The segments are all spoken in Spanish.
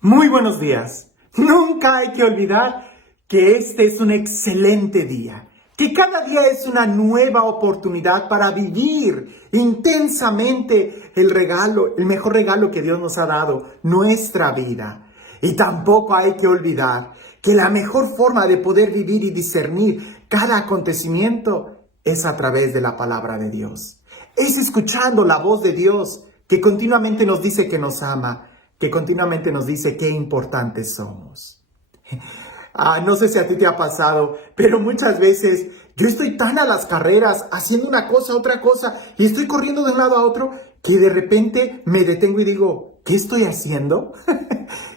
Muy buenos días. Nunca hay que olvidar que este es un excelente día, que cada día es una nueva oportunidad para vivir intensamente el mejor regalo que Dios nos ha dado, nuestra vida. Y tampoco hay que olvidar que la mejor forma de poder vivir y discernir cada acontecimiento es a través de la palabra de Dios. Es escuchando la voz de Dios que continuamente nos dice que nos ama, que continuamente nos dice qué importantes somos. No sé si a ti te ha pasado, pero muchas veces yo estoy tan a las carreras, haciendo una cosa, otra cosa, y estoy corriendo de un lado a otro, que de repente me detengo y digo, ¿qué estoy haciendo?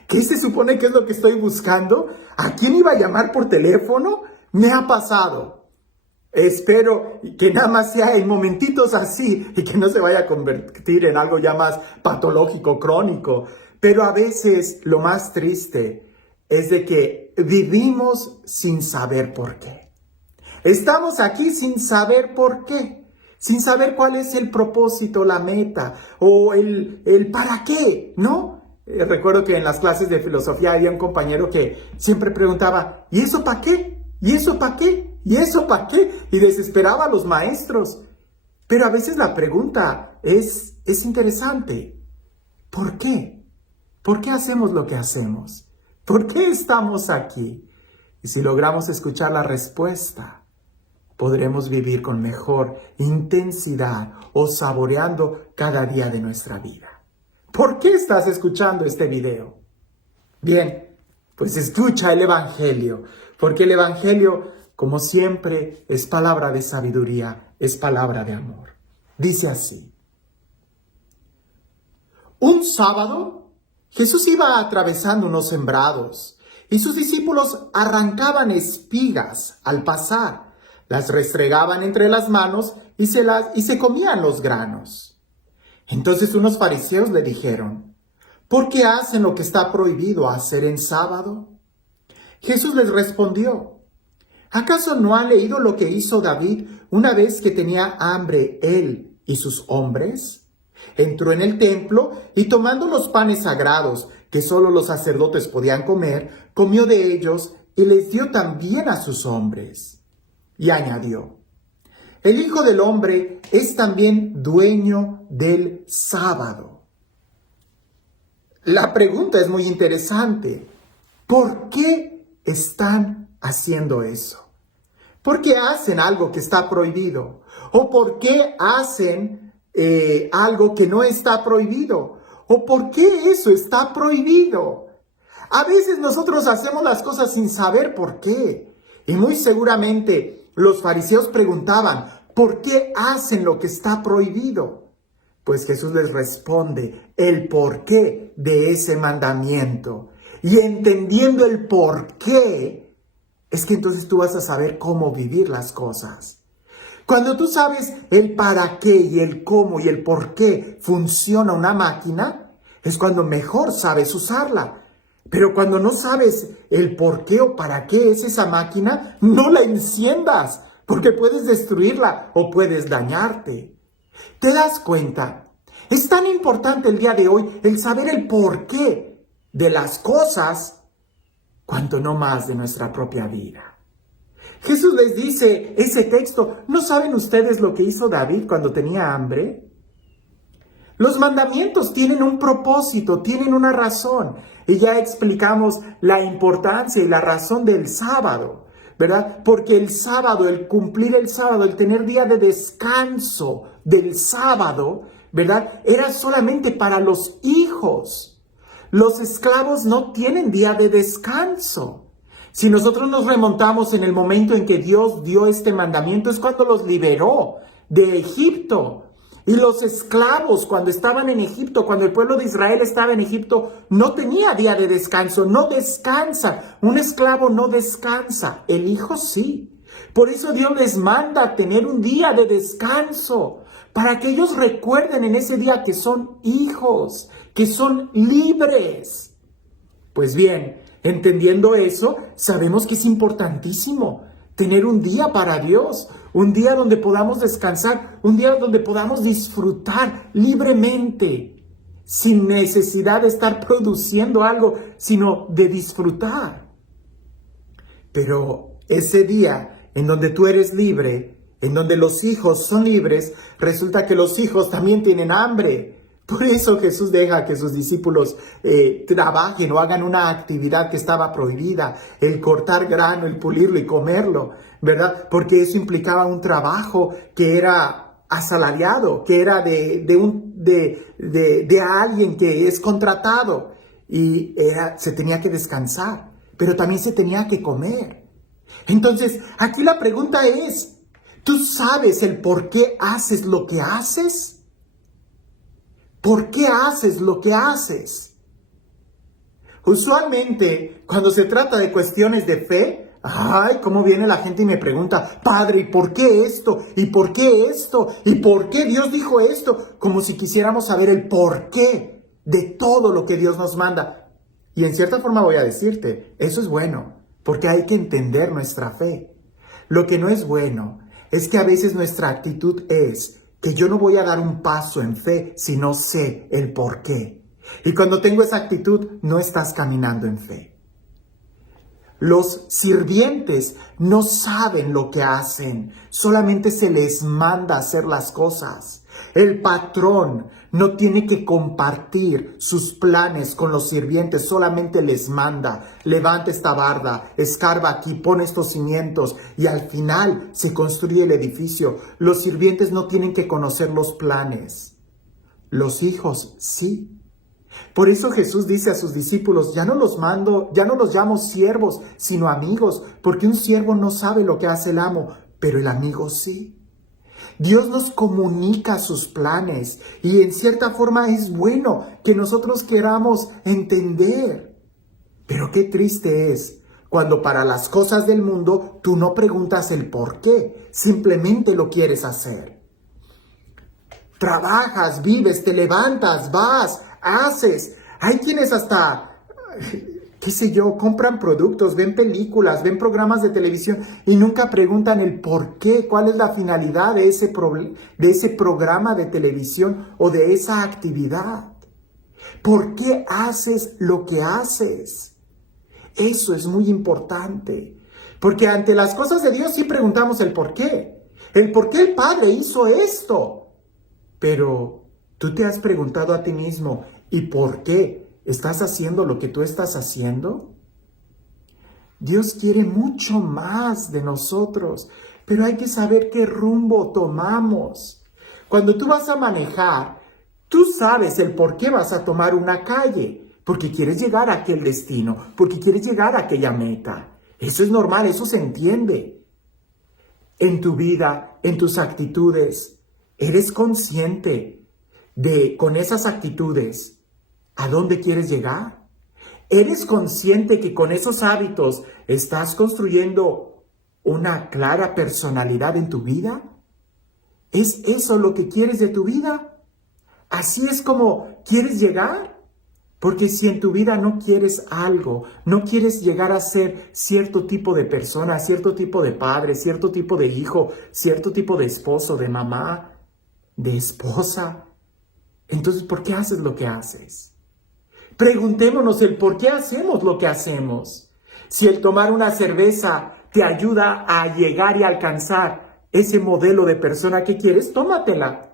¿Qué se supone que es lo que estoy buscando? ¿A quién iba a llamar por teléfono? Me ha pasado. Espero que nada más sea en momentitos así y que no se vaya a convertir en algo ya más patológico, crónico. Pero a veces lo más triste es de que vivimos sin saber por qué. Estamos aquí sin saber por qué, sin saber cuál es el propósito, la meta o el para qué, ¿no? Recuerdo que en las clases de filosofía había un compañero que siempre preguntaba, ¿y eso para qué? ¿Y eso para qué? ¿Y eso para qué? Y desesperaba a los maestros. Pero a veces la pregunta es interesante. ¿Por qué? ¿Por qué hacemos lo que hacemos? ¿Por qué estamos aquí? Y si logramos escuchar la respuesta, podremos vivir con mejor intensidad o saboreando cada día de nuestra vida. ¿Por qué estás escuchando este video? Bien, pues escucha el Evangelio, porque el Evangelio, como siempre, es palabra de sabiduría, es palabra de amor. Dice así: un sábado, Jesús iba atravesando unos sembrados y sus discípulos arrancaban espigas al pasar, las restregaban entre las manos y se comían los granos. Entonces unos fariseos le dijeron, ¿por qué hacen lo que está prohibido hacer en sábado? Jesús les respondió, ¿acaso no han leído lo que hizo David una vez que tenía hambre él y sus hombres? Entró en el templo y tomando los panes sagrados que solo los sacerdotes podían comer, comió de ellos y les dio también a sus hombres. Y añadió, el Hijo del Hombre es también dueño del sábado. La pregunta es muy interesante. ¿Por qué están haciendo eso? ¿Por qué hacen algo que está prohibido? ¿O por qué hacen algo que no está prohibido? ¿O por qué eso está prohibido? A veces nosotros hacemos las cosas sin saber por qué. Y muy seguramente los fariseos preguntaban, ¿por qué hacen lo que está prohibido? Pues Jesús les responde el porqué de ese mandamiento. Y entendiendo el porqué, es que entonces tú vas a saber cómo vivir las cosas. Cuando tú sabes el para qué y el cómo y el por qué funciona una máquina, es cuando mejor sabes usarla. Pero cuando no sabes el por qué o para qué es esa máquina, no la enciendas, porque puedes destruirla o puedes dañarte. ¿Te das cuenta? Es tan importante el día de hoy el saber el porqué de las cosas, cuanto no más de nuestra propia vida. Jesús les dice ese texto, ¿no saben ustedes lo que hizo David cuando tenía hambre? Los mandamientos tienen un propósito, tienen una razón. Y ya explicamos la importancia y la razón del sábado, ¿verdad? Porque el sábado, el cumplir el sábado, el tener día de descanso del sábado, ¿verdad? Era solamente para los hijos. Los esclavos no tienen día de descanso. Si nosotros nos remontamos en el momento en que Dios dio este mandamiento, es cuando los liberó de Egipto. Y los esclavos, cuando estaban en Egipto, cuando el pueblo de Israel estaba en Egipto, no tenía día de descanso, no descansa. Un esclavo no descansa, el hijo sí. Por eso Dios les manda tener un día de descanso, para que ellos recuerden en ese día que son hijos, que son libres. Pues bien, entendiendo eso, sabemos que es importantísimo tener un día para Dios, un día donde podamos descansar, un día donde podamos disfrutar libremente, sin necesidad de estar produciendo algo, sino de disfrutar. Pero ese día en donde tú eres libre, en donde los hijos son libres, resulta que los hijos también tienen hambre. Por eso Jesús deja que sus discípulos trabajen o hagan una actividad que estaba prohibida, el cortar grano, el pulirlo y comerlo, ¿verdad? Porque eso implicaba un trabajo que era asalariado, que era de alguien que es contratado y se tenía que descansar, pero también se tenía que comer. Entonces, aquí la pregunta es, ¿tú sabes el por qué haces lo que haces? ¿Por qué haces lo que haces? Usualmente, cuando se trata de cuestiones de fe, cómo viene la gente y me pregunta, Padre, ¿y por qué esto? ¿Y por qué esto? ¿Y por qué Dios dijo esto? Como si quisiéramos saber el por qué de todo lo que Dios nos manda. Y en cierta forma voy a decirte, eso es bueno, porque hay que entender nuestra fe. Lo que no es bueno es que a veces nuestra actitud es que yo no voy a dar un paso en fe si no sé el por qué. Y cuando tengo esa actitud, no estás caminando en fe. Los sirvientes no saben lo que hacen, solamente se les manda hacer las cosas. El patrón no tiene que compartir sus planes con los sirvientes, solamente les manda, levanta esta barda, escarba aquí, pone estos cimientos y al final se construye el edificio. Los sirvientes no tienen que conocer los planes, los hijos sí. Por eso Jesús dice a sus discípulos, ya no los llamo siervos, sino amigos, porque un siervo no sabe lo que hace el amo, pero el amigo sí. Dios nos comunica sus planes y en cierta forma es bueno que nosotros queramos entender. Pero qué triste es cuando para las cosas del mundo tú no preguntas el por qué, simplemente lo quieres hacer. Trabajas, vives, te levantas, vas, haces. Hay quienes hasta, qué sé yo, compran productos, ven películas, ven programas de televisión y nunca preguntan el por qué, cuál es la finalidad de ese programa de televisión o de esa actividad. ¿Por qué haces lo que haces? Eso es muy importante, porque ante las cosas de Dios sí preguntamos el por qué el Padre hizo esto. Pero ¿tú te has preguntado a ti mismo, ¿y por qué estás haciendo lo que tú estás haciendo? Dios quiere mucho más de nosotros, pero hay que saber qué rumbo tomamos. Cuando tú vas a manejar, tú sabes el por qué vas a tomar una calle, porque quieres llegar a aquel destino, porque quieres llegar a aquella meta. Eso es normal, eso se entiende. En tu vida, en tus actitudes, ¿eres consciente de, con esas actitudes, a dónde quieres llegar? ¿Eres consciente que con esos hábitos estás construyendo una clara personalidad en tu vida? ¿Es eso lo que quieres de tu vida? ¿Así es como quieres llegar? Porque si en tu vida no quieres algo, no quieres llegar a ser cierto tipo de persona, cierto tipo de padre, cierto tipo de hijo, cierto tipo de esposo, de mamá, de esposa, entonces ¿por qué haces lo que haces? Preguntémonos el por qué hacemos lo que hacemos. Si el tomar una cerveza te ayuda a llegar y alcanzar ese modelo de persona que quieres, tómatela.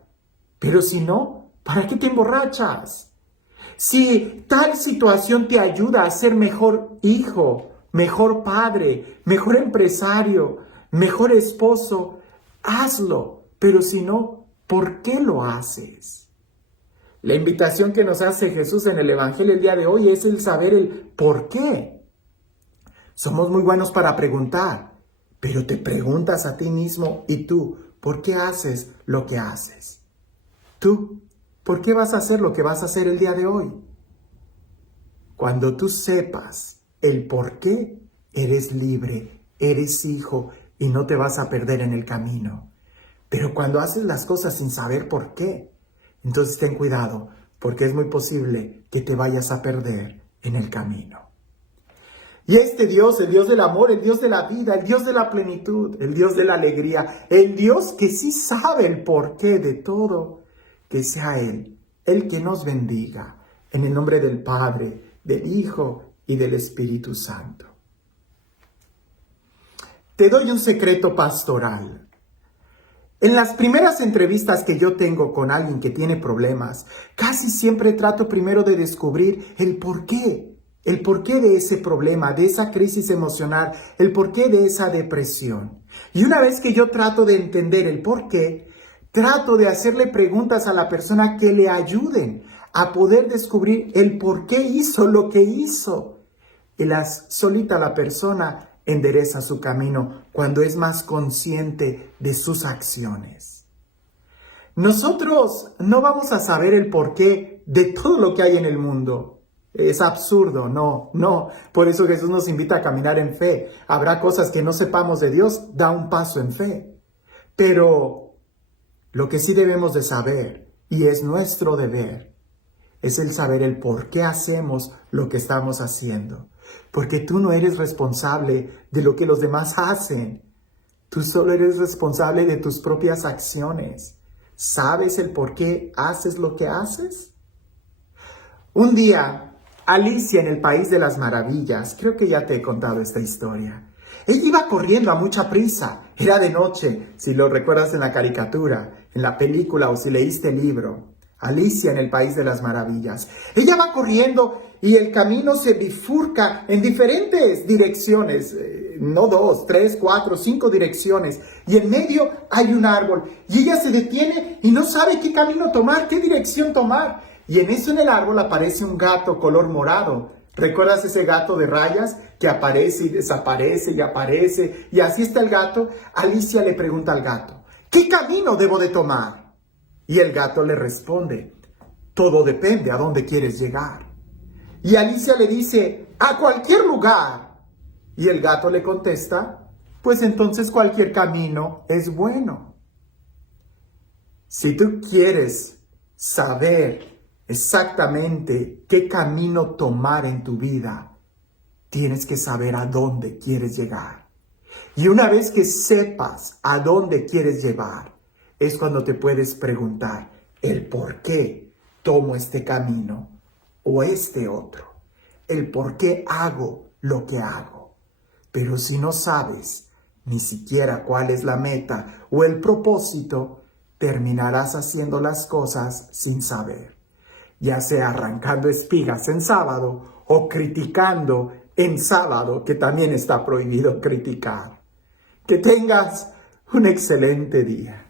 Pero si no, ¿para qué te emborrachas? Si tal situación te ayuda a ser mejor hijo, mejor padre, mejor empresario, mejor esposo, hazlo. Pero si no, ¿por qué lo haces? La invitación que nos hace Jesús en el Evangelio el día de hoy es el saber el por qué. Somos muy buenos para preguntar, pero te preguntas a ti mismo y tú, ¿por qué haces lo que haces? Tú, ¿por qué vas a hacer lo que vas a hacer el día de hoy? Cuando tú sepas el por qué, eres libre, eres hijo y no te vas a perder en el camino. Pero cuando haces las cosas sin saber por qué, entonces ten cuidado, porque es muy posible que te vayas a perder en el camino. Y este Dios, el Dios del amor, el Dios de la vida, el Dios de la plenitud, el Dios de la alegría, el Dios que sí sabe el porqué de todo, que sea Él el que nos bendiga. En el nombre del Padre, del Hijo y del Espíritu Santo. Te doy un secreto pastoral. En las primeras entrevistas que yo tengo con alguien que tiene problemas, casi siempre trato primero de descubrir el porqué de ese problema, de esa crisis emocional, el porqué de esa depresión. Y una vez que yo trato de entender el porqué, trato de hacerle preguntas a la persona que le ayuden a poder descubrir el por qué hizo lo que hizo. Y solita la persona endereza su camino cuando es más consciente de sus acciones. Nosotros no vamos a saber el porqué de todo lo que hay en el mundo. Es absurdo, no. Por eso Jesús nos invita a caminar en fe. Habrá cosas que no sepamos de Dios, da un paso en fe. Pero lo que sí debemos de saber, y es nuestro deber, es el saber el por qué hacemos lo que estamos haciendo. Porque tú no eres responsable de lo que los demás hacen. Tú solo eres responsable de tus propias acciones. ¿Sabes el por qué haces lo que haces? Un día, Alicia en el País de las Maravillas, creo que ya te he contado esta historia. Ella iba corriendo a mucha prisa. Era de noche, si lo recuerdas en la caricatura, en la película o si leíste el libro. Alicia en el País de las Maravillas. Ella va corriendo y el camino se bifurca en diferentes direcciones. No 2, 3, 4, 5 direcciones. Y en medio hay un árbol. Y ella se detiene y no sabe qué camino tomar, qué dirección tomar. Y en eso en el árbol aparece un gato color morado. ¿Recuerdas ese gato de rayas que aparece y desaparece y aparece? Y así está el gato. Alicia le pregunta al gato, ¿qué camino debo de tomar? Y el gato le responde, todo depende a dónde quieres llegar. Y Alicia le dice, a cualquier lugar. Y el gato le contesta, pues entonces cualquier camino es bueno. Si tú quieres saber exactamente qué camino tomar en tu vida, tienes que saber a dónde quieres llegar. Y una vez que sepas a dónde quieres llevar, es cuando te puedes preguntar el por qué tomo este camino o este otro. El por qué hago lo que hago. Pero si no sabes ni siquiera cuál es la meta o el propósito, terminarás haciendo las cosas sin saber. Ya sea arrancando espigas en sábado o criticando en sábado, que también está prohibido criticar. Que tengas un excelente día.